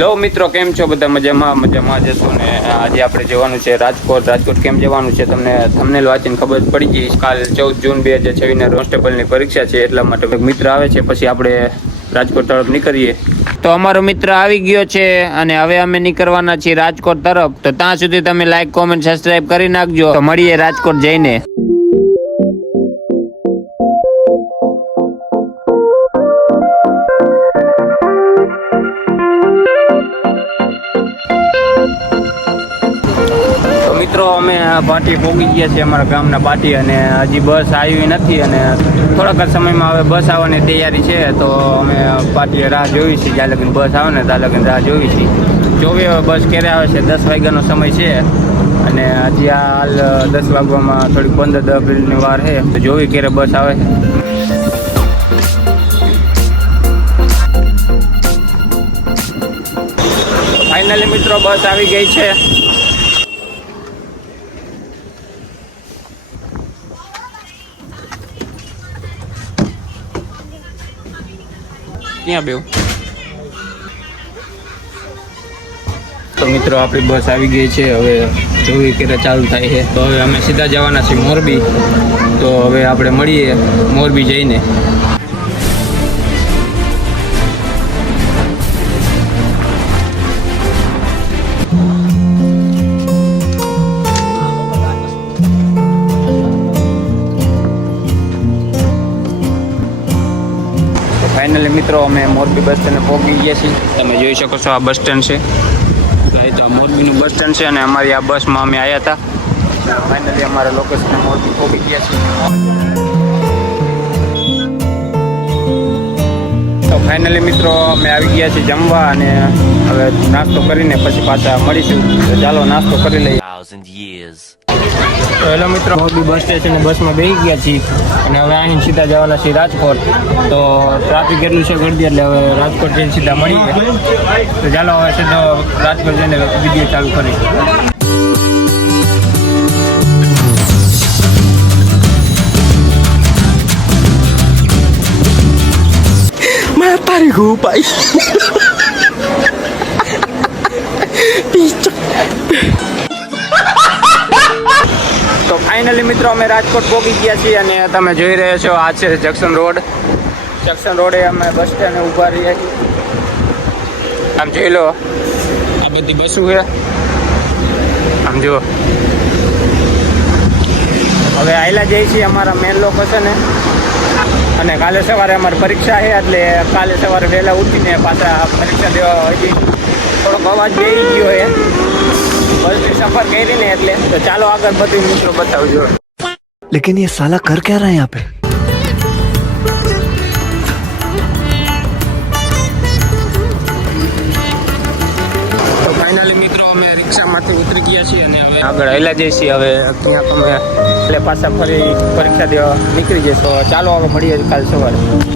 Hello મિત્રો, કેમ છો બધા? મજામાં જશો ને? આજે આપણે જવાનું છે રાજકોટ કેમ જવાનું છે તમને થંબનેલ વાંચીને ખબર પડી ગઈ. કાલ 14 જૂન 2026 કોન્સ્ટેબલની પરીક્ષા છે, એટલા માટે મિત્ર આવે છે, પછી આપણે રાજકોટ તરફ નીકળીએ. તો અમારો મિત્ર આવી ગયો છે અને હવે અમે નીકળવાના છીએ રાજકોટ તરફ. તો ત્યાં સુધી તમે લાઈક, કોમેન્ટ, સબસ્ક્રાઇબ કરી નાખજો. તો મળીએ રાજકોટ જઈને. મિત્રો અમે પાટી પહોંચી ગયા છીએ, અમારા ગામના પાટી, અને હજી બસ આવી નથી અને થોડાક જ સમયમાં હવે બસ આવવાની તૈયારી છે. તો અમે પાટીએ રાહ જોઈ છીએ, જ્યાં લગીને બસ આવે ને ત્યાં લગીને રાહ જોઈ છીએ. જોવી હવે બસ ક્યારે આવે છે. 10 વાગ્યાનો સમય છે અને હજી હાલ 10 વાગવામાં થોડીક 15-10 મિનિટની વાર છે. તો જોવી ક્યારે બસ આવે છે. ફાઇનલી મિત્રો બસ આવી ગઈ છે. ક્યાં બેવ? તો મિત્રો આપણી બસ આવી ગઈ છે. હવે જોવી ક્યારે ચાલુ થાય છે. તો હવે અમે સીધા જવાના છીએ મોરબી. તો હવે આપણે મળીએ મોરબી જઈને. ફાઇનલી મિત્રો અમે મોરબી બસ સ્ટેન્ડે પહોંચી ગયા છીએ. તમે જોઈ શકો છો આ બસ સ્ટેન્ડ છે. તો આ મોરબીનું બસ સ્ટેન્ડ છે અને અમારી આ બસમાં અમે આવ્યા હતા. ફાઇનલી અમારા લોકેશને મોરબી પહોંચી ગયા છીએ. તો ફાઇનલી મિત્રો અમે આવી ગયા છીએ જમવા અને હવે નાસ્તો કરીને પછી પાછા મળીશું. તો ચાલો નાસ્તો કરી લઈએ. તો હેલો મિત્રો, મોરબી બસ સ્ટેશને બસમાં બેસી ગયા છીએ અને હવે અહીં સીધા જવાના છીએ રાજકોટ. તો ટ્રાફિક એટલું છે ગળદી, એટલે હવે રાજકોટ જઈને સીધા મળીએ. તો ચાલો હવે સીધો રાજકોટ જઈને વિડીયો ચાલુ કરીશું. मैं तारी को पाई તો ફાઇનલી મિત્રો અમે રાજકોટ પહોંચી ગયા છીએ અને તમે જોઈ રહ્યા છો આ છે જંકશન રોડ. જંકશન રોડે અમે બસ સ્ટેન્ડે ઊભા રહીએ છીએ. આમ જોઈ લો, આ બધી બસો છે. આમ જુઓ. હવે આયલા જઈએ છીએ અમારા મેન લોકેશને અને કાલે સવારે અમારી પરીક્ષા છે, એટલે કાલે સવારે વહેલા ઉઠીને પાછા પરીક્ષા દેવા. હજી થોડોક અવાજ બેસી ગયો છે બસની સફર કરી ને, એટલે તો ચાલો આગળ બધું મિત્રો બતાવજો. लेकिन ये साला कर क्या रहा है यहाँ पे? તો ફાઇનલી મિત્રો અમે રિક્ષામાંથી ઉતરી ગયા છીએ અને હવે આગળ હેલા જઈએ છીએ. હવે ક્યાંક અમે એટલે પાછા ફરી પરીક્ષા દેવા નીકળી જઈશું. તો ચાલો હવે મળીએ કાલ સવારે.